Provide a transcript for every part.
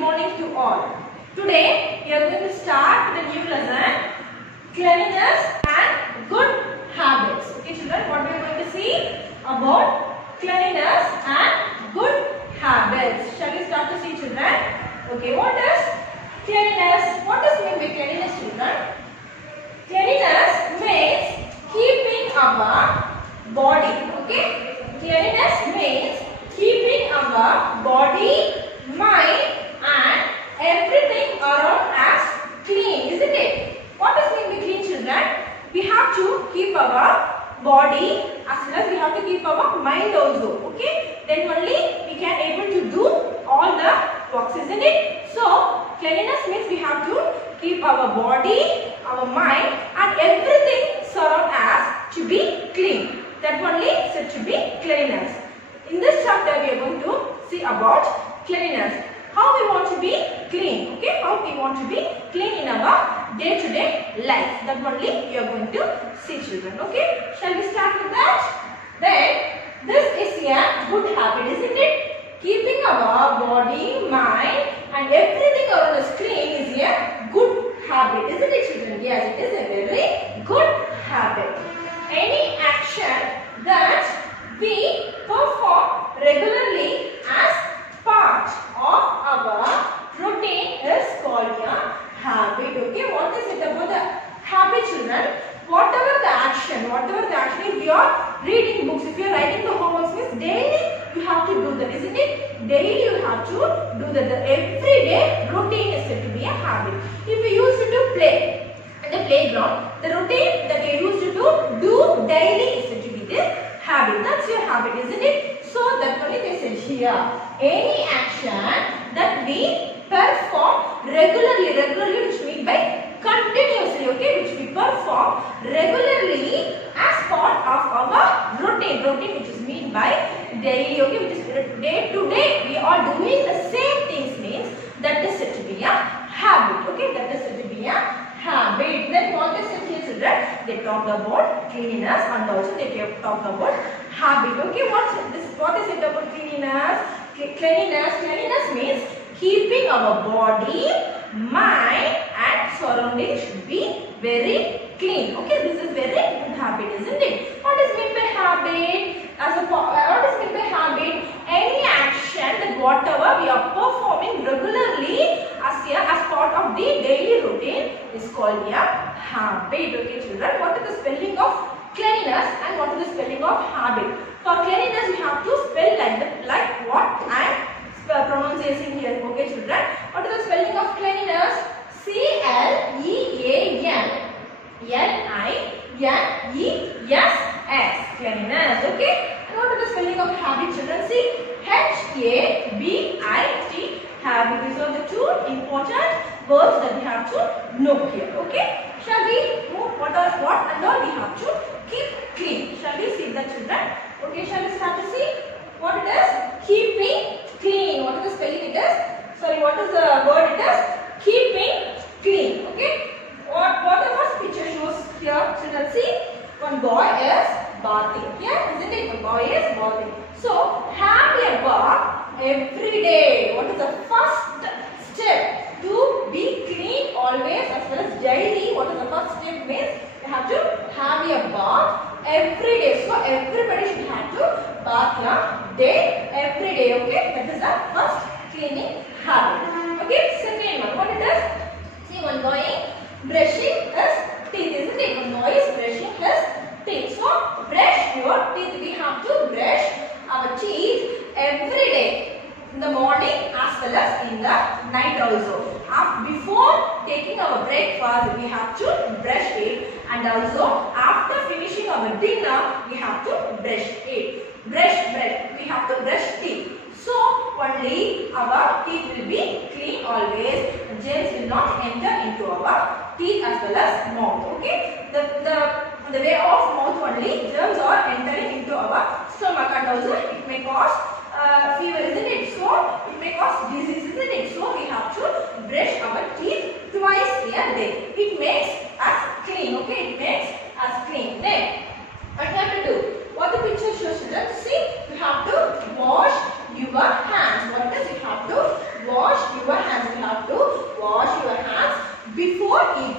morning to all. Today we are going to start the new lesson, cleanliness and good habits. Okay children, what we are going to see about cleanliness and good habits. Shall we start to see children? Okay, what is cleanliness? What does mean by cleanliness children? Cleanliness means keeping our body. Okay, cleanliness means keeping our body, mind and everything around us clean, isn't it? What does mean by clean children? We have to keep our body as well as we have to keep our mind also. Okay, then only we can able to do all the works, isn't it? So cleanliness means we have to keep our body, our mind and everything surround us to be clean. That only said to be cleanliness. In this chapter we are going to see about cleanliness. How we want to be clean. Okay, how we want to be clean in our day-to-day life. That only we are going to see children. Okay, shall we start with that? Then this is a good habit, isn't it? Keeping our body, mind and everything around us clean is a good habit, isn't it children? Yes, it is a very good habit. Any action that we perform regularly as part of our routine is called a habit. Okay, what is it about the habit children? Whatever the action, if you are reading books, if you are writing the homeworks, means daily you have to do that, isn't it? Daily you have to do that. The everyday routine is said to be a habit. If you used to play in the playground, the routine that you used to do daily is said to be the habit. That's your habit, isn't it? So that only they said here. Any action that we perform regularly which means by continuously, okay, which we perform regularly as part of our routine which is mean by daily, okay, which is day to day we are doing the same things means that is said to be a habit, okay, that is said to be a habit. Then what is it here children? They talked about cleanliness and also they talked about habit. Okay, what is it about cleanliness? Cleanliness means keeping our body, mind and surroundings should be very clean. Okay, this is very good habit, isn't it? What is meant by habit? What is meant by habit? Any action that whatever we are performing regularly as part of the daily routine is called a habit. Okay children, what is the spelling of cleanliness and what is the spelling of habit? For cleanliness we have to spell like what I am pronouncing here. Okay children, what is the spelling of cleanliness? C-L-E-A-N-L-I-N-E-S-S, cleanliness. Okay, and what is the spelling of habit children? See, H-A-B-I-T, habit. These are the two important words that we have to know here. Okay, shall we move what and all we have to keep clean? Shall we see that children? Okay, shall we start to see what it is? Keeping clean. What is the spelling it is? Sorry, what is the word it is? Keeping clean. Okay, what the first picture shows here children? See, one boy is bathing. Yeah, isn't it? One boy is bathing. So have a bath every day. What is the first step to be clean always as well as daily? What is the first step means? You have to have a bath every day. So everybody should have to bath a day every day. Okay, that is the first cleaning habit. Okay, second one, what it is? See, one boy brushing his teeth, isn't it? One boy is brushing his teeth. So brush your teeth. We have to brush our teeth every day, in the morning as well as in the night also. Before taking our breakfast we have to brush it, and also after finishing our dinner we have to brush it. Brush, we have to brush teeth. So only our teeth will be clean always. Germs will not enter into our teeth as well as mouth. Okay, the way of mouth only germs are entering into our stomach, and also it may cause fever, isn't it? So it may cause disease, isn't it? So we have to brush our teeth twice a day. It makes us clean. Okay, it makes us clean. Then what you have to do? What the picture shows children? See, you have to wash your hands. What does you have to wash your hands?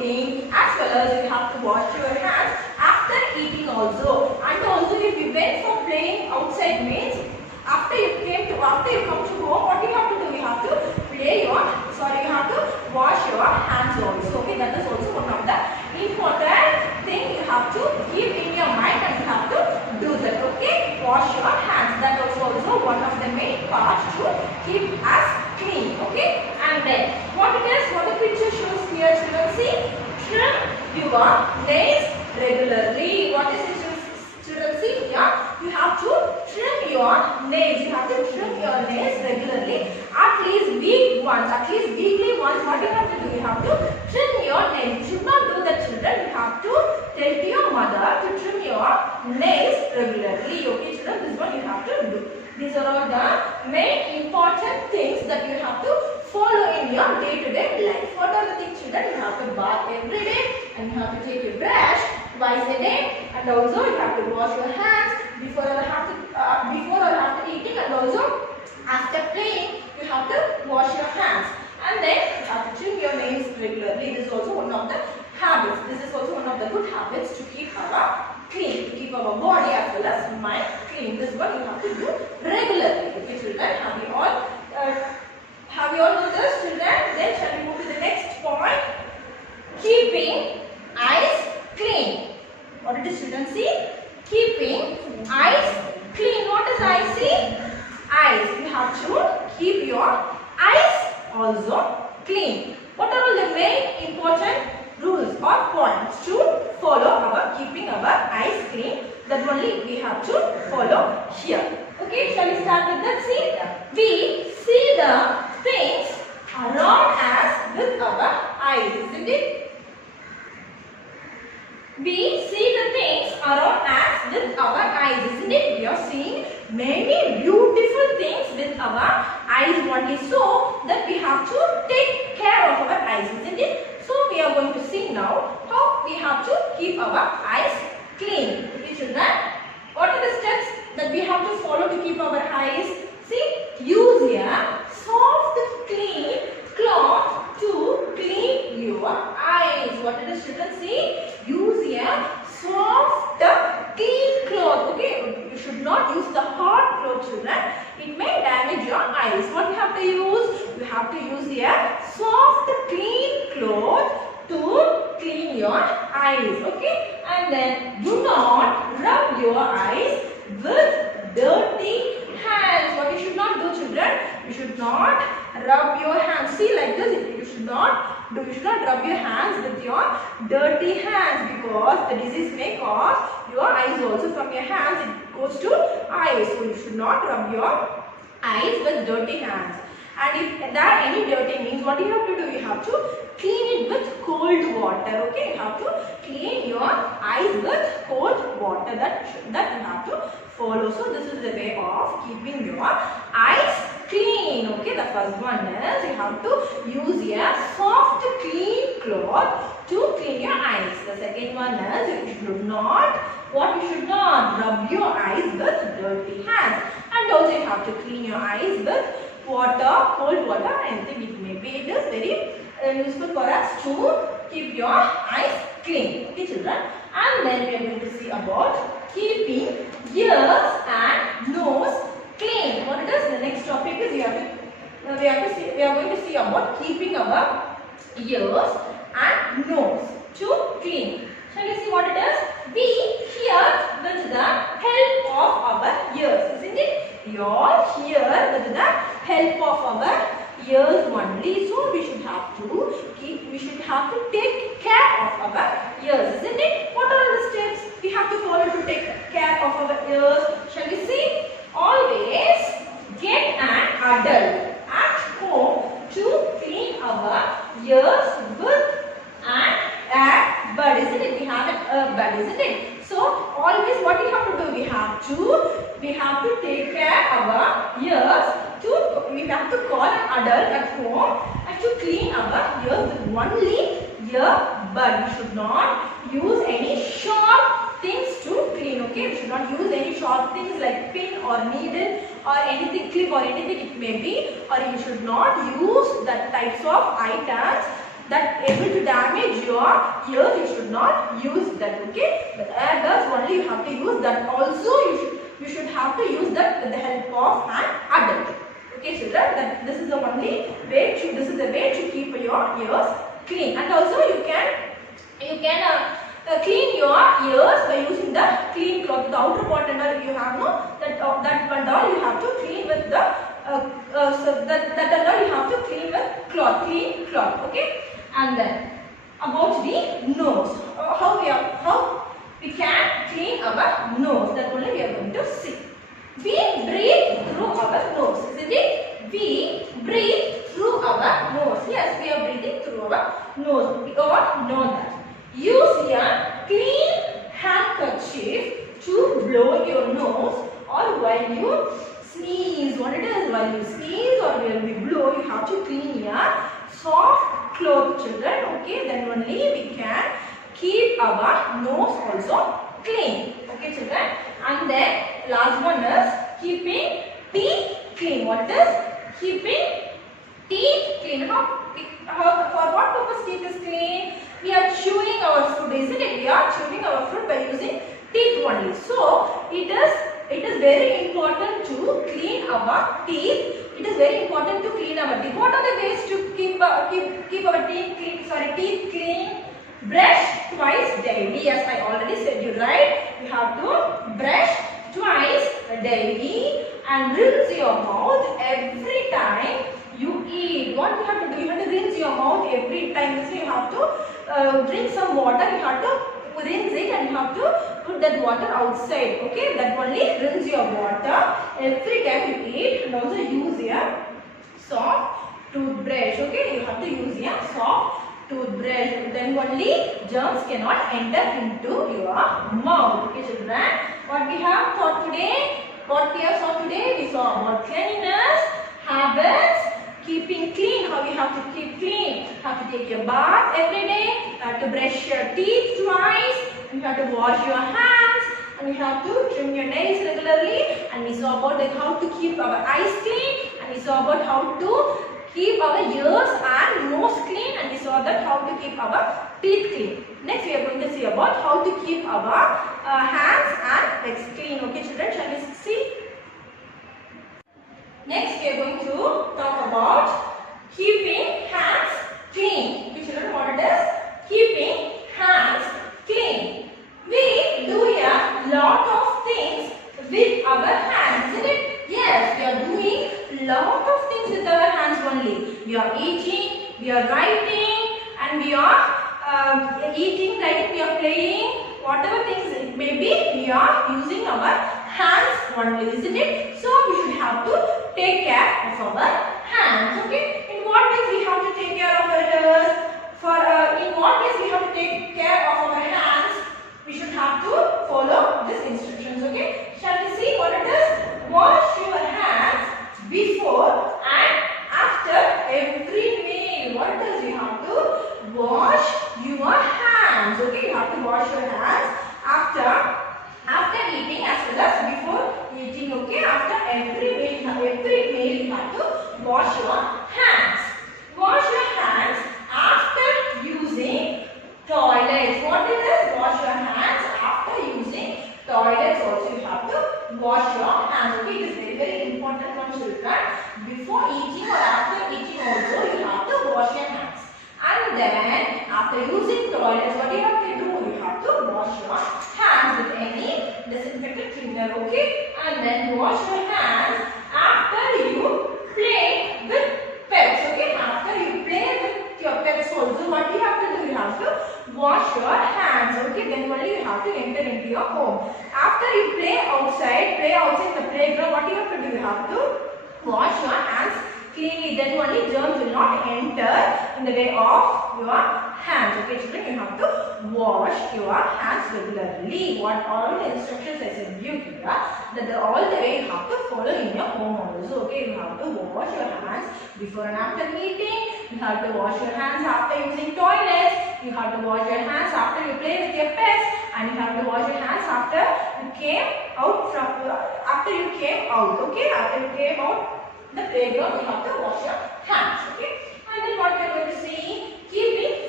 eating, as well as you have to wash your hands after eating also. And also if you went for playing outside means after you come to home, what you have to do? You have to you have to wash your hands also. Okay, that is also one of the important thing you have to keep in your mind and you have to do that. Okay, wash your hands. That is also one of the main parts to keep us clean. Okay, and then what the picture shows here, children? See, trim your nails regularly. What is it, children? See here, you have to trim your nails. You have to trim your nails regularly, at least weekly once. What you have to do? You have to trim your nails. You should not do that, children. You have to tell to your mother to trim your nails regularly. Okay, children, this one you have to do. These are all the main important things that you have to follow in your day-to-day life. What are the things, children? You have to bath every day and you have to take your brush twice a day, and also you have to wash your hands before or after eating, and also after playing you have to wash your hands, and then you have to trim your nails regularly. This is also one of the habits. This is also one of the good habits to keep our clean, to keep our body as well as mind clean. This is what you have to do regularly. Okay, children, have you all noticed, children? Then shall we move to the next point? Keeping eyes clean. What it is, children? See, keeping eyes clean. What is eyes? See, eyes. You have to keep your eyes also clean. What are all the main important rules or points to follow our keeping our eyes clean? That only we have to follow here. Okay, shall we start with that? See, we see the things around us with our eyes, isn't it? We see the things around us with our eyes, isn't it? We are seeing many beautiful things with our eyes only, so that we have to take care of our eyes, isn't it? So we are going to see now how we have to keep our eyes clean. Okay, children, what are the steps that we have to follow to keep our eyes? See, use a soft clean cloth to clean your eyes. What it is, children? See, use a soft clean cloth. Okay, you should not use the hard cloth, children. It may damage your eyes. What you have to use? You have to use a soft clean cloth to clean your eyes. Okay, and then do not rub your eyes with dirty hands. What you should not do, children? You should not rub your hands. See, like this. You should not rub your hands with your dirty hands, because the disease may cause your eyes also. From your hands it goes to eyes. So you should not rub your eyes with dirty hands. And if there are any dirty means, what you have to do? You have to clean it with cold water. Okay, you have to clean your eyes with cold water. That you have to follow. So this is the way of keeping your eyes clean. Okay, the first one is you have to use a soft clean cloth to clean your eyes. The second one is you should not rub your eyes with dirty hands. And also you have to clean your eyes with water, cold water, anything it may be. It is very useful for us to keep your eyes clean. Okay, children. And then we are going to see about keeping ears and nose clean. What it is? The next topic is we are going to see about keeping our ears and nose to clean. Shall we see what it is? We hear with the help of our ears, isn't it? We all hear with the help of our ears only. So we should have to take care of our ears, isn't it? What are the steps we have to follow to take care of our ears? Shall we see? Always get an adult at home to clean our ears with an bud, isn't it? We have a bud, isn't it? So always what we have to do? We have to take care of our ears. We have to call an adult at home and to clean our ears with only earbud. We should not use any sharp things to clean. Okay, we should not use any sharp things like pin or needle or anything, clip or anything it may be. Or you should not use that types of items that able to damage your ears, you should not use that. Okay, the earbuds only you have to use that. Also you should have to use that with the help of an adult. Okay children, that this is the only way to, this is the way to keep your ears clean. And also you can clean your ears by using the clean cloth. The outer part and all you have no, that one all you have to clean with the so that all you have to clean with clean cloth. Okay, and then about the nose, how we can clean our nose, that only we are going to see. We breathe through our nose, isn't it? We breathe through our nose. Yes, we are breathing through our nose. We all know that. Use a clean handkerchief to blow your nose, or while you sneeze. What it is, while you sneeze or while you blow, you have to clean your soft cloth, children. Okay, then only we can keep our nose also clean. Okay children, and then last one is keeping teeth clean. What is keeping teeth clean? For what purpose teeth is clean? We are chewing our food, isn't it? We are chewing our food by using teeth only. So it is very important to clean our teeth. It is very important to clean our teeth. What are the ways to keep our teeth clean? Teeth clean. Brush twice daily. Yes, I already said you right. You have to brush twice daily and rinse your mouth every time you eat. What you have to do? You have to rinse your mouth every time. So you have to drink some water. You have to rinse it and you have to put that water outside. Okay, that only rinse your water every time you eat, and also use a soft toothbrush. Okay, you have to use a soft toothbrush, then only germs cannot enter into your mouth. Okay children, what we have taught today, we saw about cleanliness, habits, keeping clean, how you have to keep clean, have to take your bath every day, have to brush your teeth twice, and you have to wash your hands, and you have to trim your nails regularly, and we saw about how to keep our eyes clean, and we saw about how to keep our ears and nose clean, and we saw that how to keep our teeth clean. Next we are going to see about how to keep our hands and legs clean. Okay children, shall we see? Next we are going to talk about keeping hands clean. Okay children, what it is? Keeping hands clean. We do a lot of things with our hands, isn't it? Yes, we are doing lot of things with our hands only. We are eating, we are writing, and we are eating, writing, we are playing, whatever things it may be, we are using our hands only, isn't it? So we should have to take care of our hands. Okay, in what ways we have to take care of our hands? In what ways we have to take care of our hands? We should have to follow these instructions. Okay, shall we see what it is? Wash your hands before and after every meal. What does you have to wash your hands? Okay, you have to wash your hands after eating as well as before eating. Okay, after every meal you have to wash your hands. Wash your hands after using toilets. What it is? Wash your hands after using toilets. Also you have to wash your hands. Okay, it is very important for children. Before eating or after eating also you have to wash your hands. And then after using toilets, what you have to do? You have to wash your hands with any disinfectant cleaner. Okay, and then wash your hands after you play with pets. Okay, after you play with your pets also, what you have to do? You have to wash your hands. Okay, then only you have to enter into your home. After you play outside in the playground, what you have to do? You have to wash your hands cleanly. Then only germs will not enter in the way of your hands. Okay children, you have to wash your hands regularly. What all the instructions I said you here, that all the way you have to follow in your home also. Okay, you have to wash your hands before and after eating. You have to wash your hands after using toilets. You have to wash your hands after you play with your pets, and you have to wash your hands after you came out. Okay, after you came out the playground, you have to wash your hands. Okay, and then what we are going to see, keeping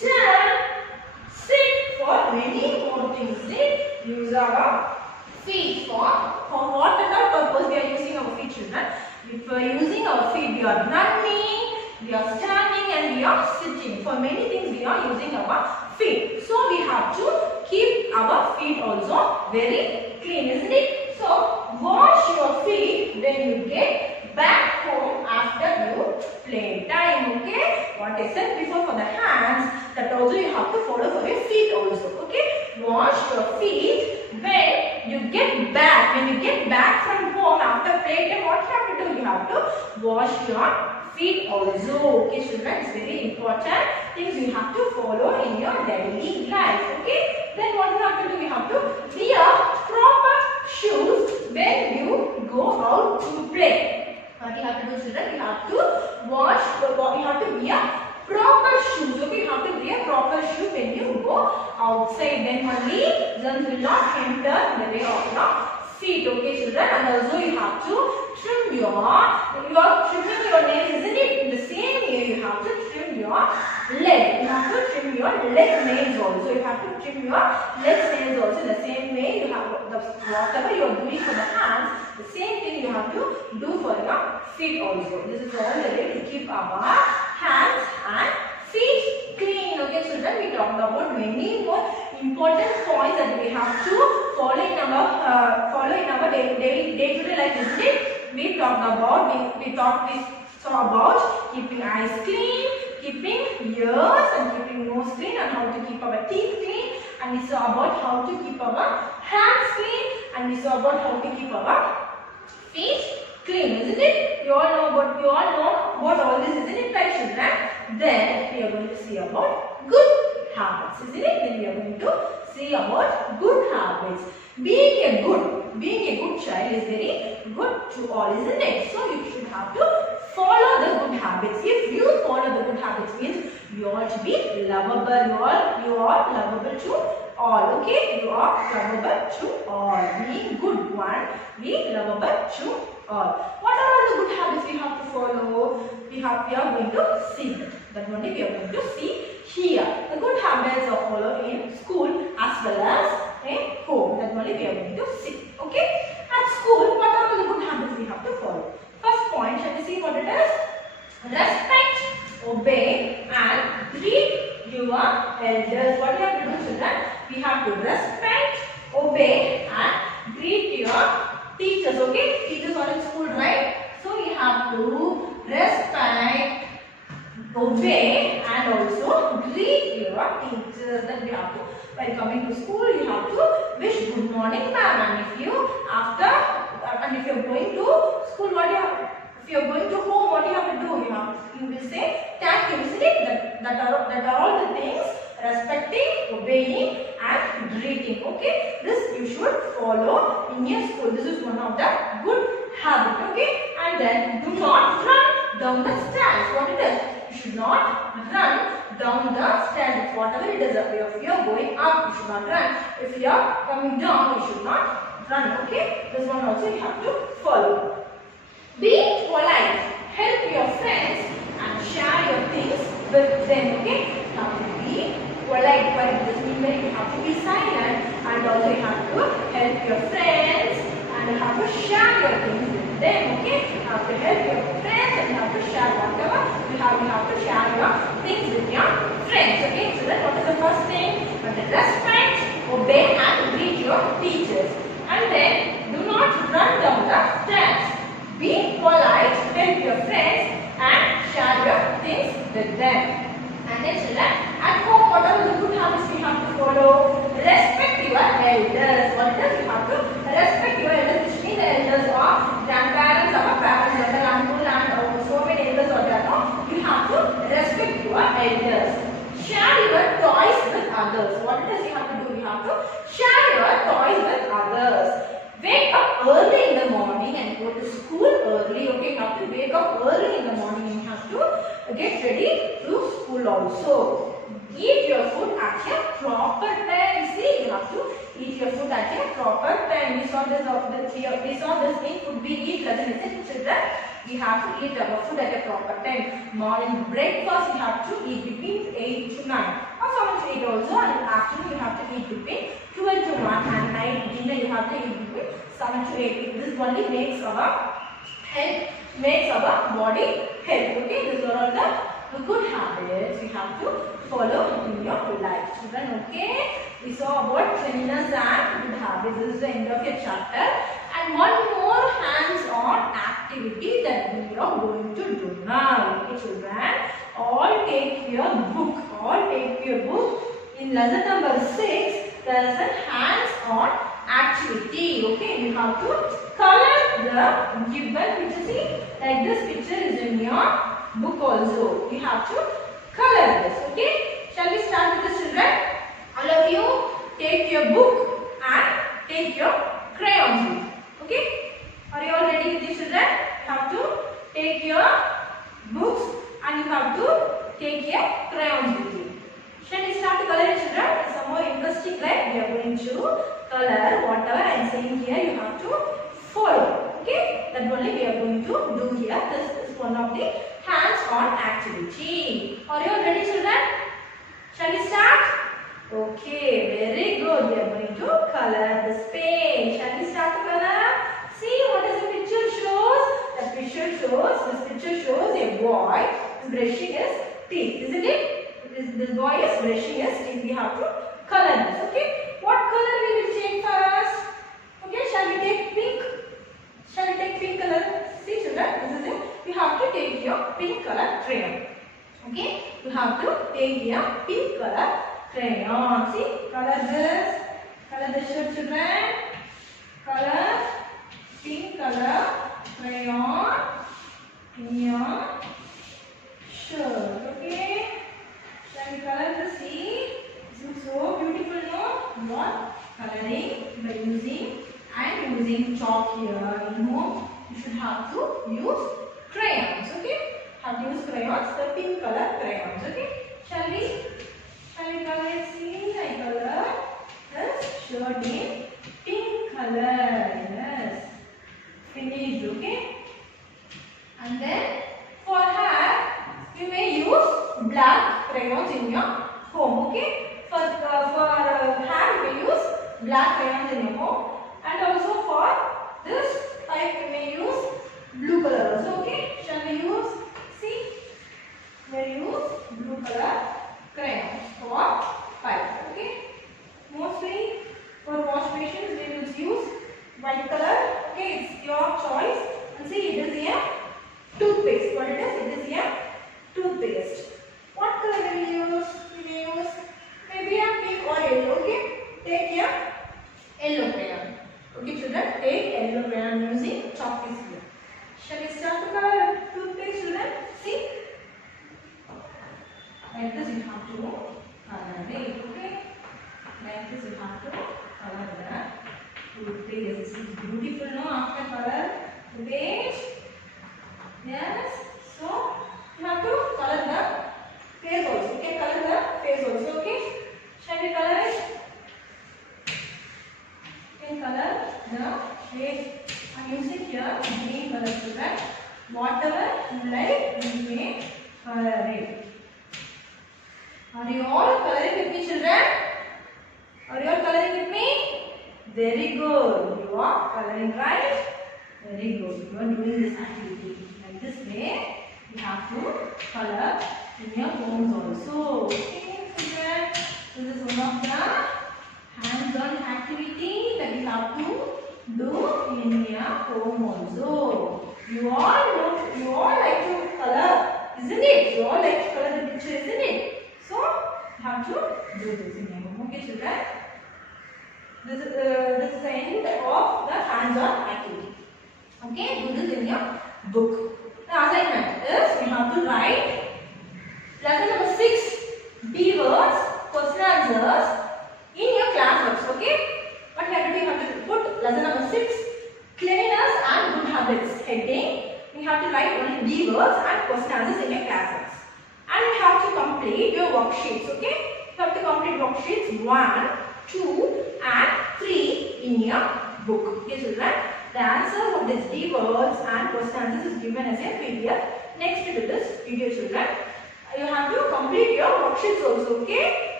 for many more things. Use our feet for what and all purpose we are using our feet, children. If we are using our feet, we are running, we are standing, and we are sitting. For many things we are using our feet. So we have to keep our feet also very clean, isn't it? So wash your feet when you get back home after you play time. Okay, what I said before for the hands, that also you have to follow for your feet also. Okay, wash your feet when you get back. When you get back from home after playtime, what you have to do? You have to wash your feet also. Okay, children, it's very important things you have to follow in your daily life. Okay, then what you have to do? You have to wear proper shoes when you go out to play. What you have to do, children? You have to wash. You have to wear proper shoes. Okay, you have to wear proper shoe when you go outside. Then only germs will not enter in the way of your feet. Okay, children, and also you have to trim you are trimming your nails, isn't it? In the same way, you have to trim your leg. You have to trim your leg nails also. You have to trim your leg nails also. In the same way, you have whatever you are doing for the hands, the same thing you have to do for your feet also. This is all the way to keep our hands and feet clean. Okay, children, we talked about many more important points that we have to follow in our day-to-day life, isn't it? We talked about we saw about keeping eyes clean, keeping ears and keeping nose clean, and how to keep our teeth clean, and we saw about how to keep our hands clean, and we saw about how to keep our feet clean, isn't it? You all know about all this, isn't it, right, children? Then we are going to see about good habits, isn't it? Then we are going to see about good habits. Being a good child is very good to all, isn't it? So you should have to follow the good habits. If you follow the good habits, means you ought to be lovable. You are lovable to all. Okay, you are lovable to all. Being good one, be lovable to all. What are all the good habits we have to follow? We are going to see that. That only we are going to see here. The good habits are followed in school as well as in home. That only we are going to see. Okay. At school, what are all the good habits we have to follow? First point, shall we see what it is? Respect, obey, and greet your elders. What you have to do, children? We have to respect, obey, and greet your teachers. Okay, teachers are in school, right? So we have to respect, obey, and also greet your teachers. That we have to. While coming to school, you have to wish good morning, ma'am. And if you if you are going to school, if you are going to home, what you have to do? You will say thank you, isn't it? That are all the things: respecting, obeying, and greeting. Okay, this you should follow in your school. This is one of the good habits. Okay, and then do not run down the stairs. What it is? You should not run down the stairs. Whatever it is, if you are going up, you should not run. If you are coming down, you should not run. Okay, this one also you have to follow. Be polite. Help your friends and share your things with them. Okay, you have to be polite. But this means that you have to be silent, and also you have to help your friends and you have to share your things with them. Okay, you have to help your friends and you have to share whatever you have to share your things with your friends. Okay, so then what is the first thing? Respect, obey, and greet your teachers. And then do not run down the stairs. Be polite, help your friends, and share your things with them. And then children, at home, what are the good habits we have to follow? Respect your elders. What does you have to respect your elders? Which means the elders are grandparents, our parents, elder uncle, and so many elders are there. No? You have to respect your elders. Share your toys with others. What does you have to do? You have to share your toys with others. Wake up early in the morning and go to school early. Okay, you have to wake up early in the morning and you have to get ready to school also. Eat your food at a proper time. See, you have to eat your food at a proper time. We saw this in food we eat lesson, isn't it, children? We have to eat our food at a proper time. Morning breakfast we have to eat between 8 to 9 or sometimes eat also, and in afternoon you have to eat between 12 to 1, and night dinner you have to eat between 7 to 8. This only makes our health, makes our body health. Okay, these are all the good habits we have to follow in your life, children. Okay, we saw about cleanliness and good habits. This is the end of your chapter, and one more hands-on activity that we are going to do now. Okay, children, all take your book. All take your book. In lesson number 6, there is a hands-on activity. Okay, you have to color the given picture. See, like this picture is in your book also. You have to color this. Okay, shall we start with this, children? All of you take your book and take your crayons with you. Okay, are you all ready with this, children? You have to take your books and you have to take your crayons with you. Shall we start to color it, children? It's some more interesting, right? We are going to color whatever I am saying here. You have to follow. Okay, that only we are going to do here. This is one of the hands-on activity. Are you all ready, children? Shall we start? Okay, very good. We are going to color this page. Shall we start to color? See what is the picture shows? This picture shows a boy is brushing his teeth, isn't it? This boy is brushing his teeth. We have to color this. Okay, what color we will take first? Okay, shall we take pink? Shall we take pink color? See, children, this is it. You have to take your pink color crayon. Okay, you have to take your pink color crayon. See, color this. Color the shirt, children. Color pink color crayon in your shirt. Okay, shall we color the sea? This is so beautiful, no? You are coloring by using chalk here. In home, you should have to use crayons. Okay, have to use crayons, the pink color crayons. Okay, shall we color it? See, I color this shirt in pink color. Yes, finished. Okay, and then for hair, you may use black crayons in your home. Okay, for hair, you may use black crayons in your home, and also for this pipe, you may use blue color also. Okay, shall we use? See, we use blue color crayons for pipe. Okay, mostly for wash machines we will use white color. Okay, it's your choice. And see, it is a toothpaste. What it is? It is a toothpaste. What color will we use? We may use maybe a pink or yellow. Okay, take a yellow crayon. Okay, children, take yellow crayon using chalk piece here. Shall we start to color toothpaste, children? See, like this you have to color it. Okay, like this you have to color the toothpaste. This is beautiful, no? After color the page. Yes, so you have to color the face also. You can color the face also. Okay, shall we color it? You can color the face. I am using here green color, children. Whatever you like, you may color it. Are you all coloring with me, children? Are you all coloring with me? Very good. You are coloring, right? Very good. You are doing this activity. Like this way, you have to color in your homes also. Okay, children. This is one of the hands-on activity that you have to do in your home also. You all like to color, isn't it? You all like to color the picture, isn't it? So you have to do this in your home. Okay, children. This is the end of the hands-on activity. Okay, do this in your book. The assignment is you have to write lesson number 6, B words, question answers in your classworks. Okay, what you have to do? You have to put lesson number 6, cleanliness and good habits heading. You have to write only B words and question answers in your classworks. And you have to complete your worksheets. Okay, you have to complete worksheets 1, 2 and 3 in your book. Okay, children. The answers of these B words and question answers is given as a PDF next to this video, children. You have to complete your worksheets also. Okay,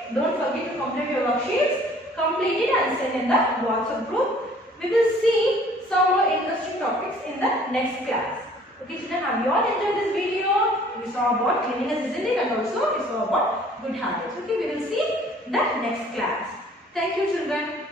Don't forget to complete your worksheets. Complete it and send in the WhatsApp group. We will see some more interesting topics in the next class. Okay children, have you all enjoyed this video? We saw about cleanliness, isn't it? And also we saw about good habits. Okay, we will see the next class. Thank you children.